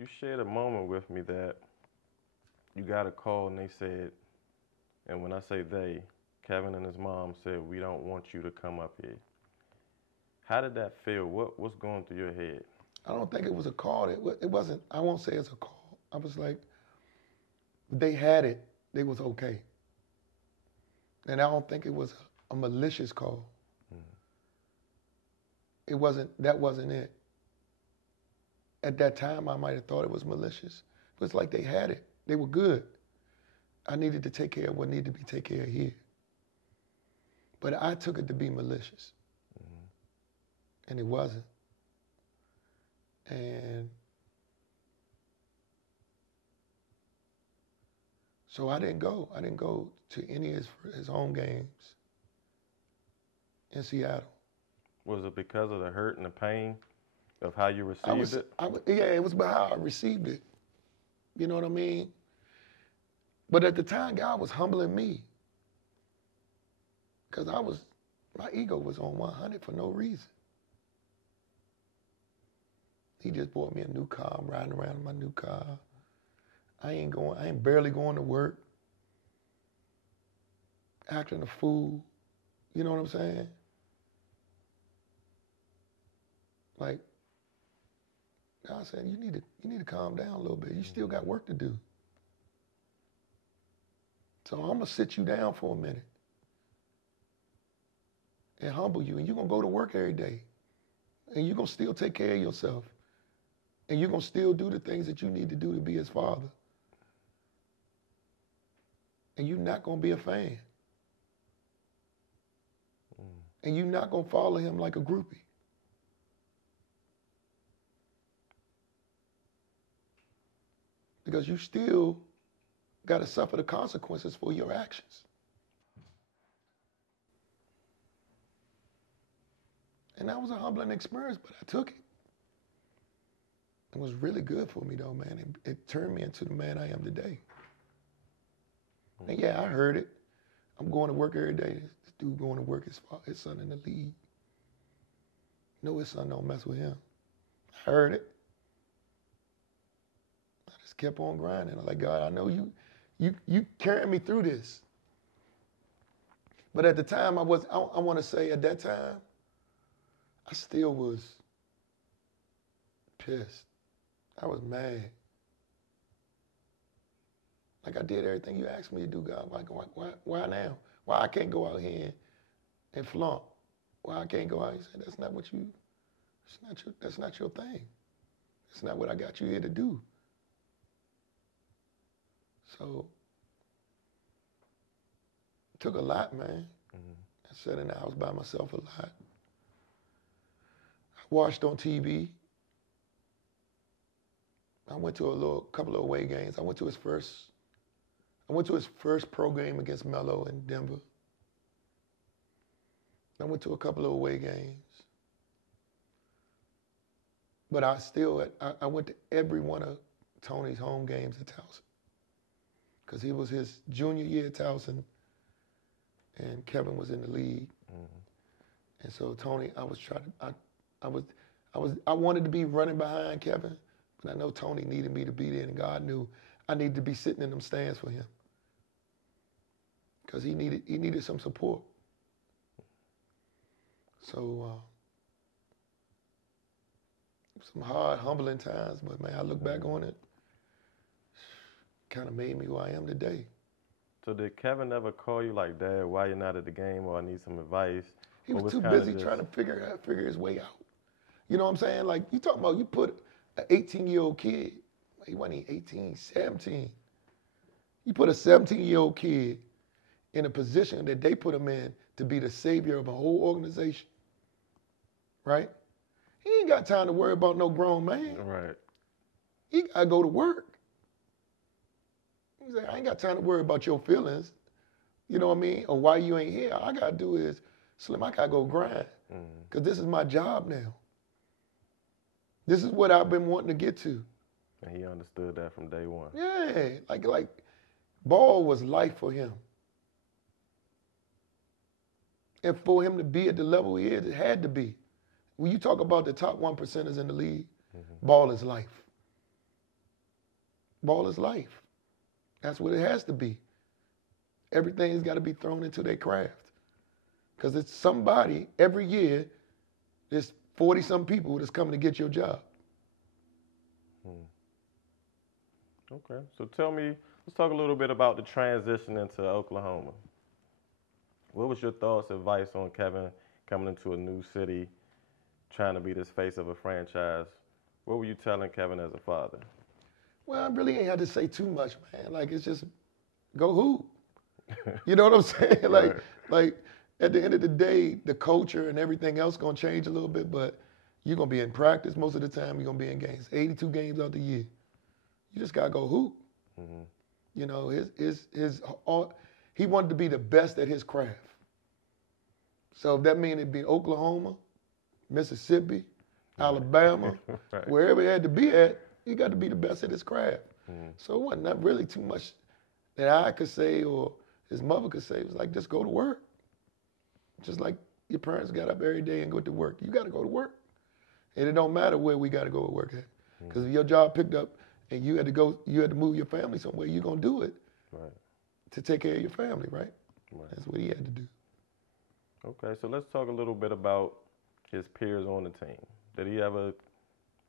You shared a moment with me that you got a call and they said, and when I say they, Kevin and his mom said, we don't want you to come up here. How did that feel? What's going through your head? I don't think it was a call. It wasn't, I won't say it's a call. I was like, they had it. They was okay. And I don't think it was a malicious call. That wasn't it. At that time, I might have thought it was malicious. It was like they had it. They were good. I needed to take care of what needed to be taken care of here. But I took it to be malicious. And it wasn't. And so I didn't go. I didn't go to any of his home games in Seattle. Was it because of the hurt and the pain of how you received it? Yeah, it was about how I received it. You know what I mean? But at the time, God was humbling me. Because my ego was on 100 for no reason. He just bought me a new car. I'm riding around in my new car. I ain't barely going to work. Acting a fool. You know what I'm saying? Like, God said, you need to calm down a little bit. You still got work to do. So I'm gonna sit you down for a minute and humble you, and you're gonna go to work every day. And you're gonna still take care of yourself. And you're going to still do the things that you need to do to be his father. And you're not going to be a fan. And you're not going to follow him like a groupie. Because you still got to suffer the consequences for your actions. And that was a humbling experience, but I took it. It was really good for me, though, man. It turned me into the man I am today. And yeah, I heard it. I'm going to work every day. This dude going to work, his son in the league. No, his son don't mess with him. I heard it. I just kept on grinding. I'm like, God, I know you carrying me through this. But at the time, I want to say at that time, I still was pissed. I was mad. Like I did everything you asked me to do, God. Like, why now? Why I can't go out here and flaunt? Why I can't go out here and say, that's not your thing. That's not what I got you here to do. So it took a lot, man. I sat in the house by myself a lot. I watched on TV. I went to a couple of away games. I went to his first pro game against Melo in Denver. I went to a couple of away games. But I went to every one of Tony's home games at Towson. Because he was his junior year at Towson, and Kevin was in the league. And so Tony, I wanted to be running behind Kevin. But I know Tony needed me to be there, and God knew I needed to be sitting in them stands for him. Because he needed some support. So some hard, humbling times, but man, I look back on it, kind of made me who I am today. So did Kevin ever call you like, Dad, why you're not at the game, or I need some advice? He was too busy trying to figure his way out. You know what I'm saying? Like, you talking about, you put an 18-year-old kid, he wasn't even 18, 17. You put a 17-year-old kid in a position that they put him in to be the savior of a whole organization, right? He ain't got time to worry about no grown man. Right. He got to go to work. He's like, I ain't got time to worry about your feelings, you know what I mean, or why you ain't here. All I got to do is, Slim, I got to go grind, because this is my job now. This is what I've been wanting to get to. And he understood that from day one. Yeah, like ball was life for him. And for him to be at the level he is, it had to be. When you talk about the top 1%ers in the league, ball is life. ball is life. That's what it has to be. Everything's got to be thrown into their craft. Because it's somebody every year, there's 40-some people that's coming to get your job. Okay, so tell me, let's talk a little bit about the transition into Oklahoma. What was your thoughts, advice on Kevin coming into a new city, trying to be this face of a franchise? What were you telling Kevin as a father? Well, I really ain't had to say too much, man. Like, it's just go hoop. You know what I'm saying? Like at the end of the day, the culture and everything else gonna change a little bit, but you're gonna be in practice most of the time. You're gonna be in games, 82 games out the year. You just gotta go hoop. Mm-hmm. You know, he wanted to be the best at his craft. So if that means it'd be Oklahoma, Mississippi, Alabama, right. Wherever he had to be at, he got to be the best at his craft. Mm-hmm. So it wasn't not really too much that I could say or his mother could say. It was like, just go to work. Just like your parents got up every day and go to work. You got to go to work. And it don't matter where we got to go to work at. Because if your job picked up and you had to move your family somewhere, you're going to do it right. To take care of your family, right? That's what he had to do. Okay, so let's talk a little bit about his peers on the team. Did he ever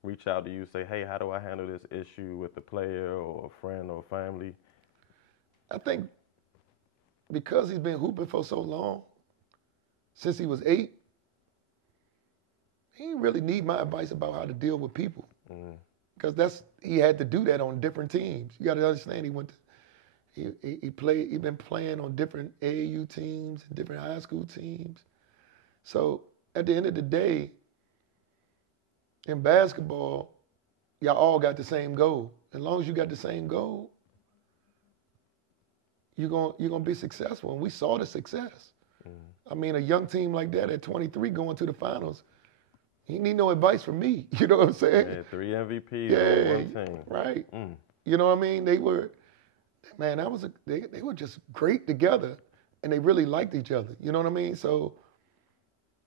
reach out to you, say, hey, how do I handle this issue with a player or a friend or family? I think because he's been hooping for so long, since he was 8, he didn't really need my advice about how to deal with people. Because he had to do that on different teams. You got to understand, he's been playing on different AAU teams, different high school teams. So at the end of the day, in basketball, y'all all got the same goal. As long as you got the same goal, you're gonna be successful. And we saw the success. I mean, a young team like that at 23 going to the finals, he need no advice from me. You know what I'm saying? Yeah, 3 MVPs on one team. Right. You know what I mean? They were just great together, and they really liked each other. You know what I mean? So,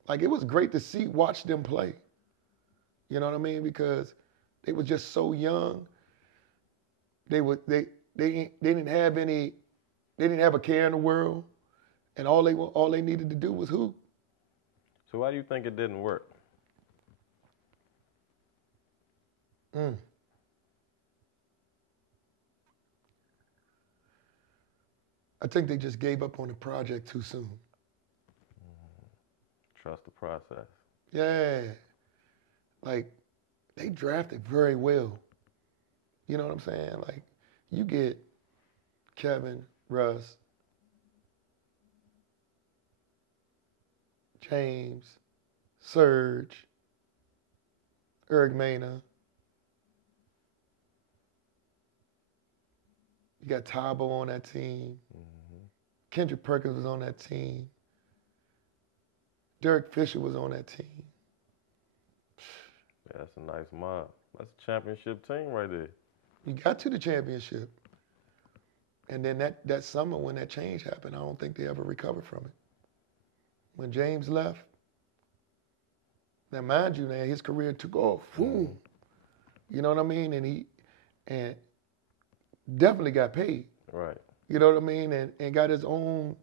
like, it was great to watch them play. You know what I mean? Because they were just so young. They didn't have a care in the world, and all they needed to do was hoop. So why do you think it didn't work? I think they just gave up on the project too soon. Trust the process. Yeah. Like, they drafted very well. You know what I'm saying? Like, you get Kevin, Russ, James, Serge, Eric Mena. You got Tabo on that team. Kendrick Perkins was on that team. Derek Fisher was on that team. Yeah, that's a nice mob. That's a championship team right there. You got to the championship. And then that summer when that change happened, I don't think they ever recovered from it. When James left, now mind you, man, his career took off. Boom. You know what I mean? And he definitely got paid. Right. You know what I mean? And got his own.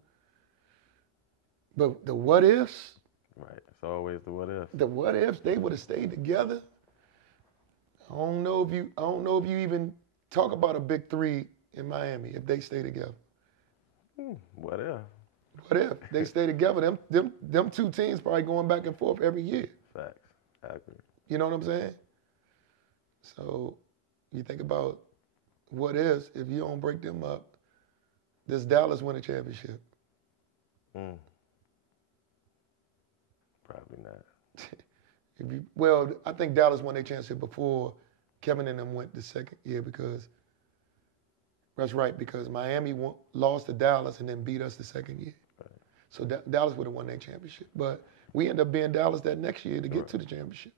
But the what ifs. Right. It's always the what ifs. The what ifs, they would have stayed together. I don't know if you even talk about a big 3 in Miami if they stay together. What if? What if they stay together? Them two teams probably going back and forth every year. Facts. I agree. You know what I'm saying? So you think about what ifs if you don't break them up. Does Dallas win a championship? Probably not. Well, I think Dallas won their championship before Kevin and them went the second year because that's right, because Miami lost to Dallas and then beat us the second year. Right. So Dallas would have won their championship. But we ended up being Dallas that next year to get to the championship.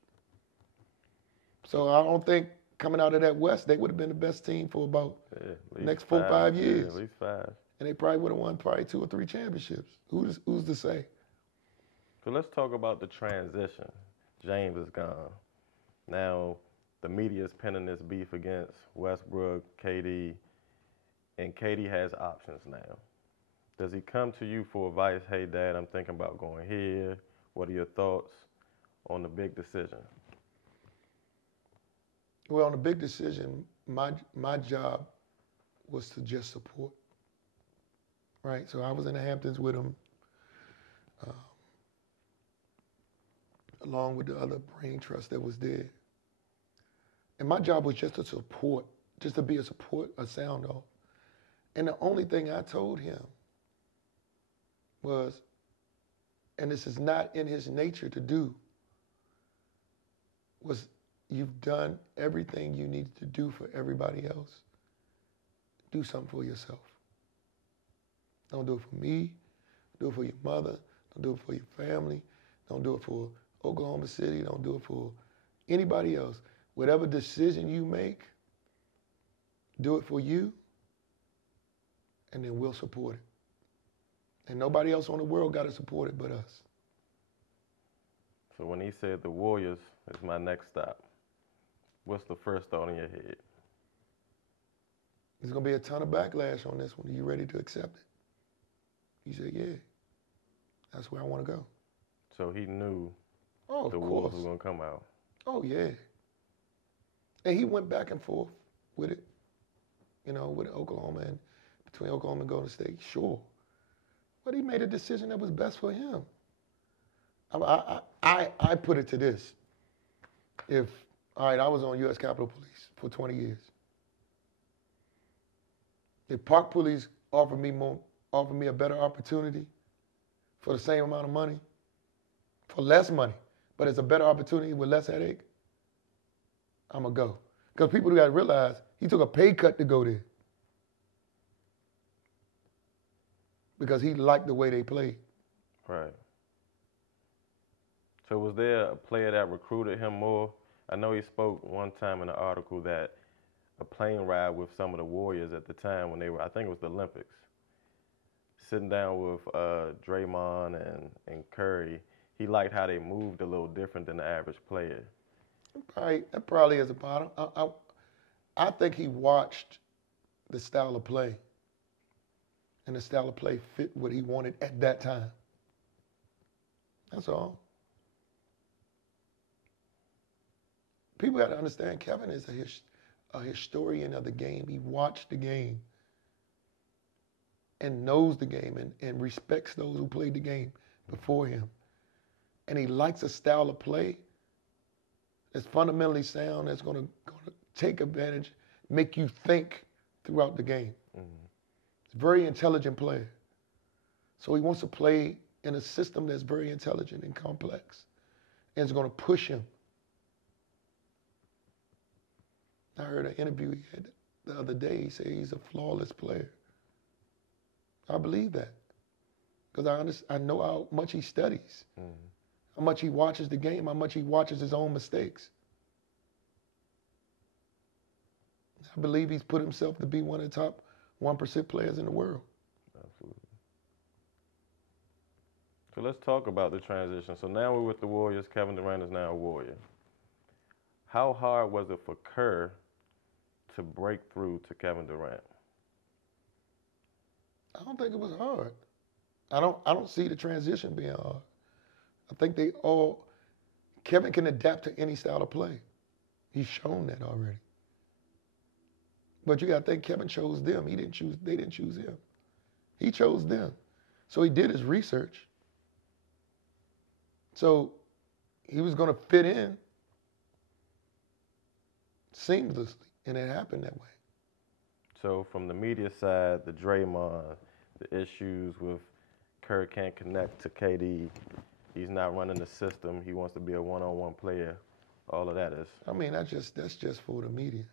So I don't think coming out of that West, they would have been the best team for about the next 4 or 5 years. Yeah, at least 5. And they probably would have won 2 or 3 championships. Who's to say? So let's talk about the transition. James is gone. Now, the media is pinning this beef against Westbrook, KD, and KD has options now. Does he come to you for advice? Hey, Dad, I'm thinking about going here. What are your thoughts on the big decision? Well, on the big decision, my job was to just support, right? So I was in the Hamptons with him, along with the other brain trust that was there. And my job was just to support, just to be a support, a sound off. And the only thing I told him was, and this is not in his nature to do, was you've done everything you needed to do for everybody else. Do something for yourself. Don't do it for me. Do it for your mother. Don't do it for your family. Don't do it for Oklahoma City. Don't do it for anybody else. Whatever decision you make, do it for you, and then we'll support it. And nobody else on the world got to support it but us. So when he said the Warriors is my next stop, what's the first thought in your head? There's going to be a ton of backlash on this one. Are you ready to accept it? He said, yeah. That's where I want to go. So he knew the Wolves were going to come out. Oh, yeah. And he went back and forth with it, with Oklahoma and between Oklahoma and Golden State, sure. But he made a decision that was best for him. I put it to this. I was on U.S. Capitol Police for 20 years. If Park Police offered me a better opportunity for the same amount of money, for less money, but it's a better opportunity with less headache, I'm going to go. Because people got to realize he took a pay cut to go there. Because he liked the way they played. Right. So was there a player that recruited him more? I know he spoke one time in an article that a plane ride with some of the Warriors at the time when they were, I think it was the Olympics, sitting down with Draymond and Curry, he liked how they moved a little different than the average player. That probably is a part. I think he watched the style of play, and the style of play fit what he wanted at that time. That's all. People got to understand Kevin is a historian of the game. He watched the game and knows the game and respects those who played the game before him. And he likes a style of play that's fundamentally sound, that's going to take advantage, make you think throughout the game. Mm-hmm. He's a very intelligent player. So he wants to play in a system that's very intelligent and complex, and it's going to push him. I heard an interview he had the other day. He said he's a flawless player. I believe that because I know how much he studies, how much he watches the game, how much he watches his own mistakes. I believe he's put himself to be one of the top 1% players in the world. Absolutely. So let's talk about the transition. So now we're with the Warriors. Kevin Durant is now a Warrior. How hard was it for Kerr to break through to Kevin Durant? I don't think it was hard. I don't see the transition being hard. I think Kevin can adapt to any style of play. He's shown that already. But you got to think Kevin chose them. They didn't choose him. He chose them. So he did his research. So he was going to fit in seamlessly, and it happened that way. So from the media side, the Draymond, the issues with Kerr can't connect to KD, he's not running the system, he wants to be a one-on-one player, all of that is. I mean, that's just for the media.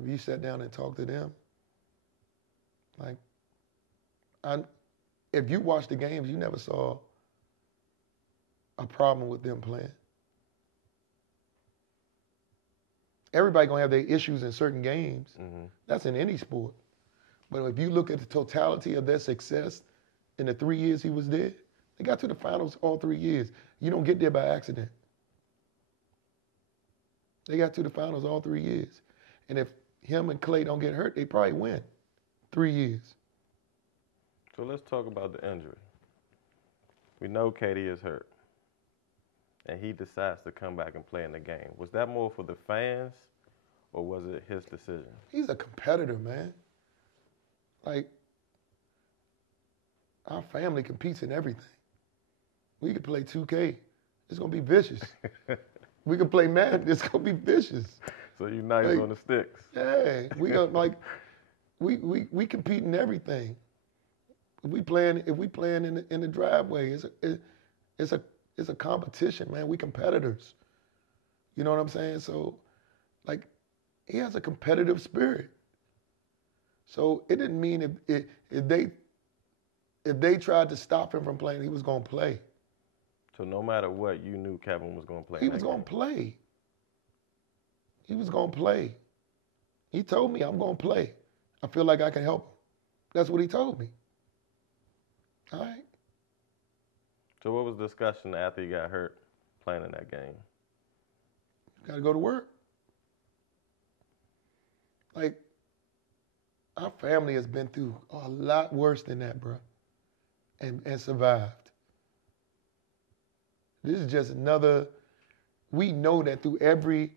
If you sat down and talked to them, if you watched the games, you never saw a problem with them playing. Everybody gonna have their issues in certain games. Mm-hmm. That's in any sport. But if you look at the totality of their success in the 3 years he was there, they got to the finals all 3 years. You don't get there by accident. They got to the finals all 3 years. And if him and Clay don't get hurt, they probably win 3 years. So let's talk about the injury. We know KD is hurt, and he decides to come back and play in the game. Was that more for the fans, or was it his decision? He's a competitor, man. Like, our family competes in everything. We could play 2K. It's going to be vicious. We could play Madden. It's going to be vicious. So you nice like, on the sticks. Yeah. We gonna, like, we compete in everything. If we playing in the driveway, it's a competition, man. We competitors. You know what I'm saying? So, like, he has a competitive spirit. So it didn't mean if they tried to stop him from playing, he was gonna play. So no matter what, you knew Kevin was gonna play. He was gonna play. He was gonna play. He told me, I'm gonna play. I feel like I can help him. That's what he told me. All right. So what was the discussion after he got hurt playing in that game? Got to go to work. Like, our family has been through a lot worse than that, bro, and survived. This is just another, we know that through every,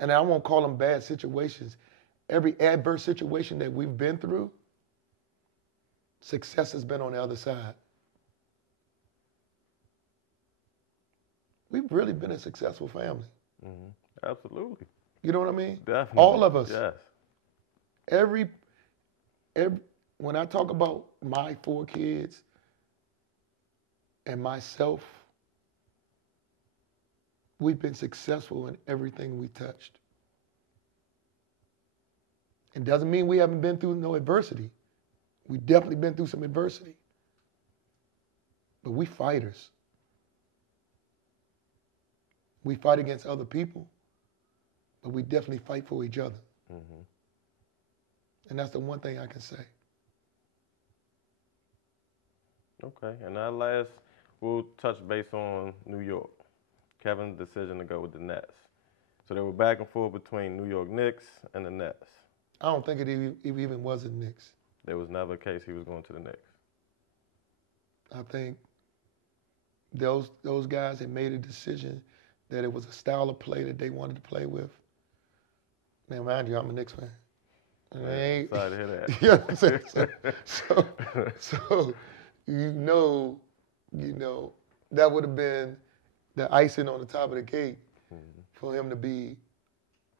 and I won't call them bad situations, every adverse situation that we've been through, success has been on the other side. We've really been a successful family. Mm-hmm. Absolutely. You know what I mean? Definitely. All of us. Yes. Every when I talk about my 4 kids and myself, we've been successful in everything we touched. It doesn't mean we haven't been through no adversity. We've definitely been through some adversity. But we fighters. We fight against other people, but we definitely fight for each other. Mm-hmm. And that's the one thing I can say. Okay, and now last, we'll touch base on New York. Kevin's decision to go with the Nets. So they were back and forth between New York Knicks and the Nets. I don't think it even was the Knicks. There was never a case he was going to the Knicks. I think those guys had made a decision that it was a style of play that they wanted to play with. Now, mind you, I'm a Knicks fan. Sorry to hear that. You know what I'm saying? So you know, that would have been the icing on the top of the cake for him to be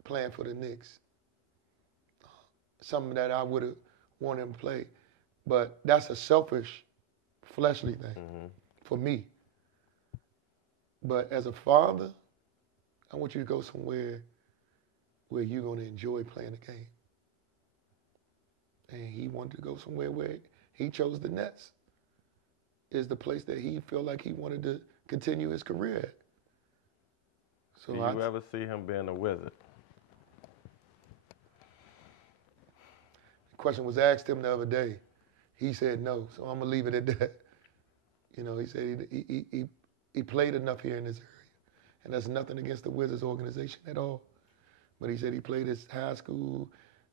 playing for the Knicks. Something that I would have wanted him to play. But that's a selfish, fleshly thing for me. But as a father, I want you to go somewhere where you're going to enjoy playing the game. And he wanted to go somewhere where he chose the Nets. Is the place that he felt like he wanted to continue his career at. So do you ever see him being a Wizard? The question was asked him the other day. He said no, so I'm going to leave it at that. You know, he said he played enough here in this area. And that's nothing against the Wizards organization at all. But he said he played his high school.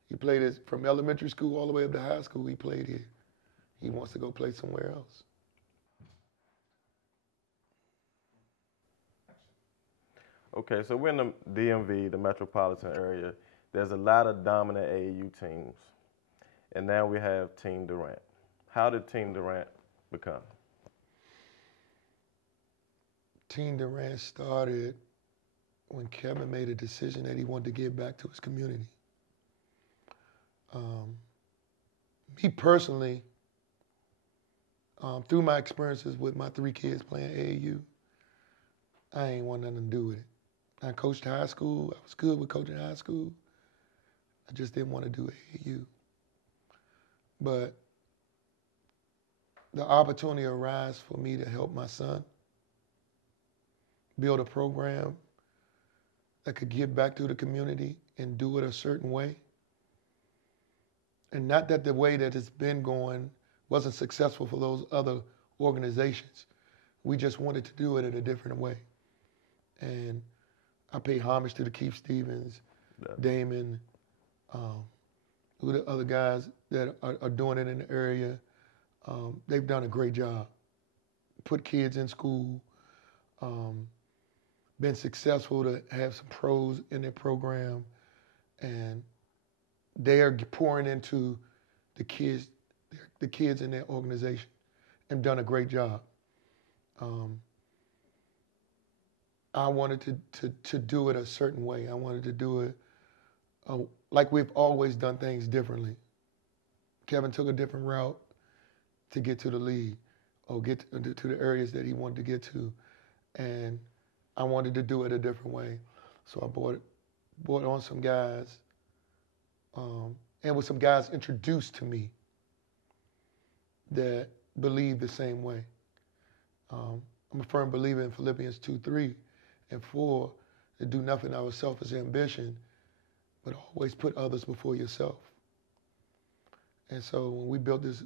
He played his, from elementary school all the way up to high school, he played here. He wants to go play somewhere else. Okay, so we're in the DMV, the metropolitan area. There's a lot of dominant AAU teams. And now we have Team Durant. How did Team Durant become? Team Durant started when Kevin made a decision that he wanted to give back to his community. Me personally, through my experiences with my 3 kids playing AAU, I ain't want nothing to do with it. I coached high school. I was good with coaching high school. I just didn't want to do AAU. But the opportunity arose for me to help my son build a program that could give back to the community and do it a certain way. And not that the way that it's been going wasn't successful for those other organizations. We just wanted to do it in a different way. And I pay homage to the Keith Stevens, Damon, who the other guys that are doing it in the area. They've done a great job. Put kids in school, been successful to have some pros in their program, and they are pouring into the kids in their organization and done a great job. I wanted to do it a certain way. I wanted to do it like we've always done things differently. Kevin took a different route to get to the league or get to the areas that he wanted to get to. And I wanted to do it a different way. So I brought on some guys, and with some guys introduced to me that believe the same way. I'm a firm believer in Philippians 2:3 and 4, to do nothing out of selfish ambition, but always put others before yourself. And so when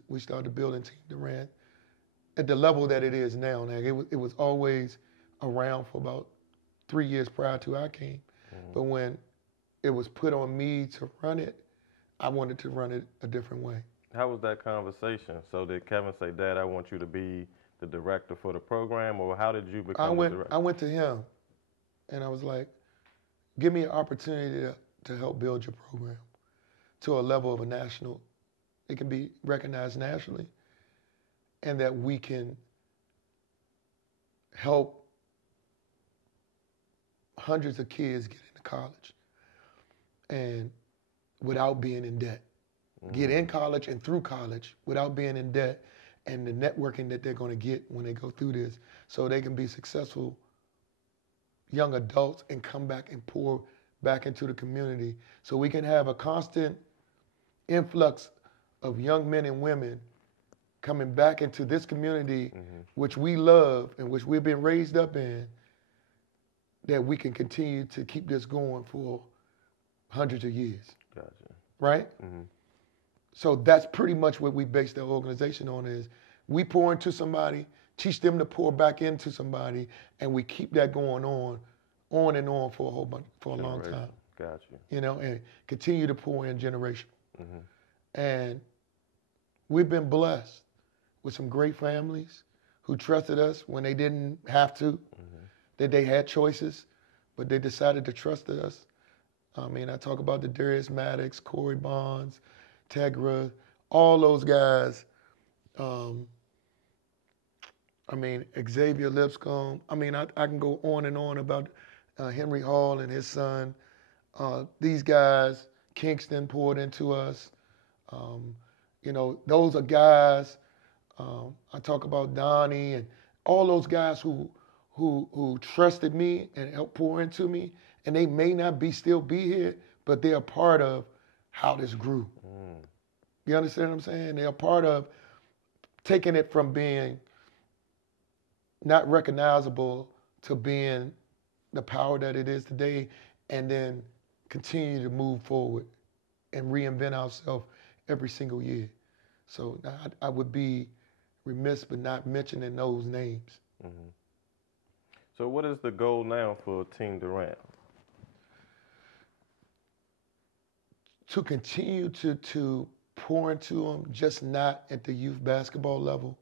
we started building Team Durant at the level that it is now. Now it was always around for about 3 years prior to I came. Mm-hmm. But when it was put on me to run it, I wanted to run it a different way. How was that conversation? So did Kevin say, Dad, I want you to be the director for the program, or how did you become the director? I went to him, and I was like, give me an opportunity to help build your program to a level of a national, it can be recognized nationally, and that we can help hundreds of kids get into college and without being in debt. Mm-hmm. Get in college and through college without being in debt, and the networking that they're going to get when they go through this, so they can be successful young adults and come back and pour back into the community, so we can have a constant influx of young men and women coming back into this community, mm-hmm. which we love and which we've been raised up in, that we can continue to keep this going for hundreds of years. Gotcha. Right? Mm-hmm. So that's pretty much what we base the organization on, is we pour into somebody, teach them to pour back into somebody, and we keep that going on and on for a whole bunch, for a long time. Gotcha. You know, and continue to pour in generation. Mm-hmm. And we've been blessed with some great families who trusted us when they didn't have to, mm-hmm. that they had choices, but they decided to trust us. I mean, I talk about the Darius Maddox, Corey Bonds, Tegra, all those guys. I mean, Xavier Lipscomb. I mean, I can go on and on about Henry Hall and his son. These guys, Kingston poured into us. You know, those are guys. I talk about Donnie and all those guys who trusted me and helped pour into me, and they may not still be here, but they're a part of how this grew. Mm. You understand what I'm saying? They're a part of taking it from being not recognizable to being the power that it is today, and then continue to move forward and reinvent ourselves every single year. So I would be remiss but not mentioning those names. Mm-hmm. So what is the goal now for Team Durant? To continue to pour into them, just not at the youth basketball level,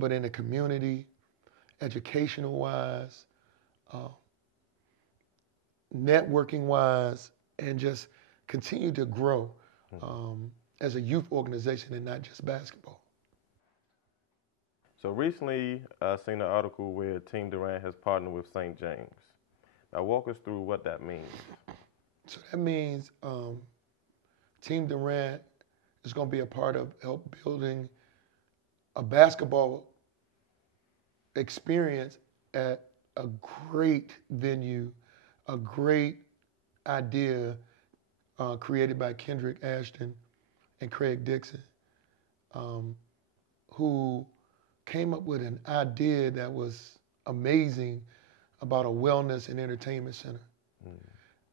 but in the community, educational-wise, networking-wise, and just continue to grow as a youth organization and not just basketball. So recently, I seen an article where Team Durant has partnered with St. James. Now walk us through what that means. So that means Team Durant is going to be a part of help building a basketball experience at a great venue, a great idea created by Kendrick Ashton and Craig Dixon, who came up with an idea that was amazing about a wellness and entertainment center. Mm.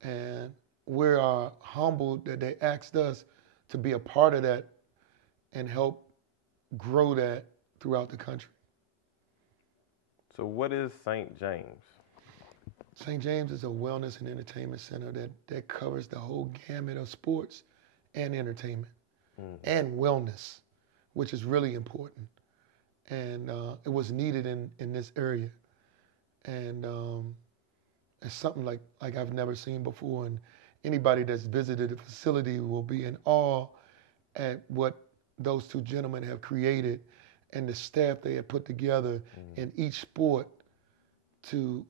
And we are humbled that they asked us to be a part of that and help grow that throughout the country. So what is St. James? St. James is a wellness and entertainment center that covers the whole gamut of sports and entertainment and wellness, which is really important. And it was needed in this area. And it's something like I've never seen before. And anybody that's visited the facility will be in awe at what those two gentlemen have created and the staff they have put together in each sport to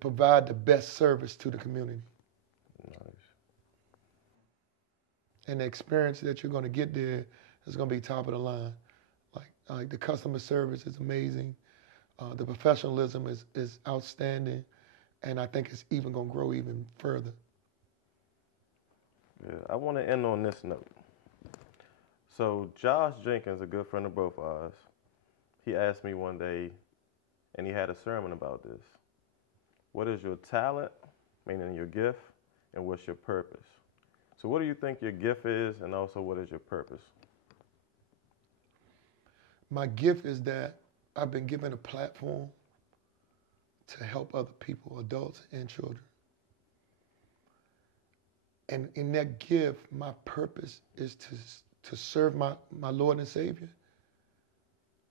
provide the best service to the community. Nice. And the experience that you're going to get there is going to be top of the line. Like the customer service is amazing. The professionalism is outstanding. And I think it's even going to grow even further. Yeah, I want to end on this note. So Josh Jenkins, a good friend of both of us, he asked me one day, and he had a sermon about this. What is your talent, meaning your gift, and what's your purpose? So what do you think your gift is, and also what is your purpose? My gift is that I've been given a platform to help other people, adults and children. And in that gift, my purpose is to serve my Lord and Savior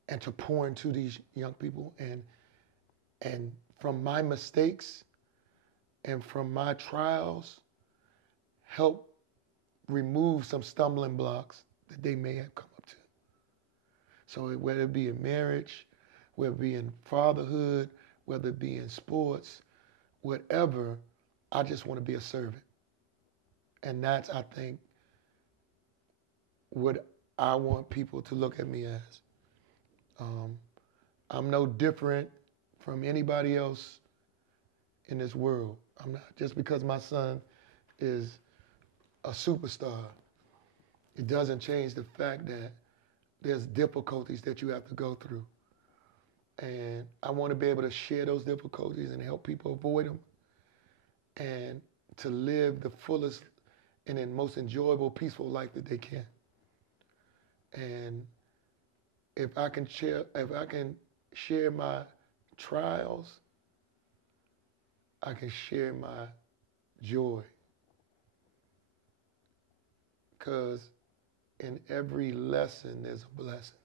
and to pour into these young people and from my mistakes and from my trials, help remove some stumbling blocks that they may have come up to. So whether it be in marriage, whether it be in fatherhood, whether it be in sports, whatever, I just want to be a servant. And that's, I think, what I want people to look at me as. I'm no different from anybody else in this world. I'm not, just because my son is a superstar, it doesn't change the fact that there's difficulties that you have to go through. And I want to be able to share those difficulties and help people avoid them and to live the fullest and then most enjoyable, peaceful life that they can. And if I can share my trials, I can share my joy. Because in every lesson, there's a blessing.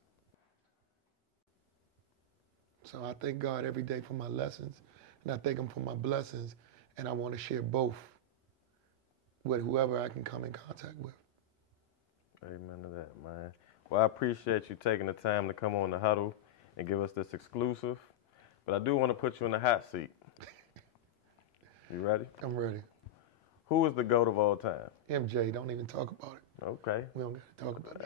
So I thank God every day for my lessons, and I thank Him for my blessings, and I want to share both with whoever I can come in contact with. Amen to that, man. Well, I appreciate you taking the time to come on the huddle and give us this exclusive. But I do want to put you in the hot seat. You ready? I'm ready. Who is the GOAT of all time? MJ, don't even talk about it. Okay. We don't got to talk about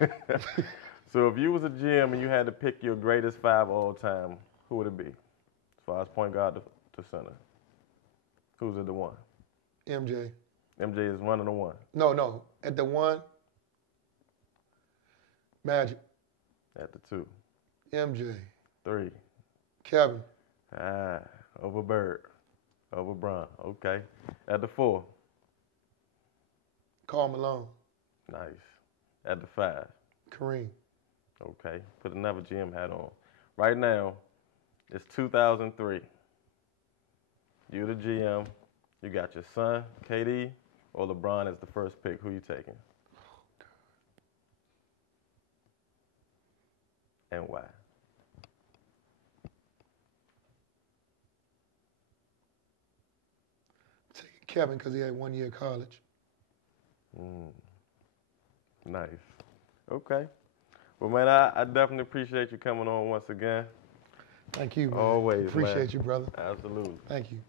it. So if you was a GM and you had to pick your greatest 5 all time, who would it be? As far as point guard to center. Who's at the 1? MJ. MJ is 1 and the 1. No. At the 1, Magic. At the 2. MJ. 3. Kevin. Over Bird. Over Bron. Okay. At the 4. Karl Malone. Nice. At the 5. Kareem. Okay. Put another GM hat on. Right now, it's 2003. You the GM. You got your son, KD, or LeBron as the first pick. Who you taking? And why? Taking Kevin because he had 1 year of college. Nice. Okay. Well, man, I definitely appreciate you coming on once again. Thank you, man. Always, Appreciate man. you, brother. Absolutely. Thank you.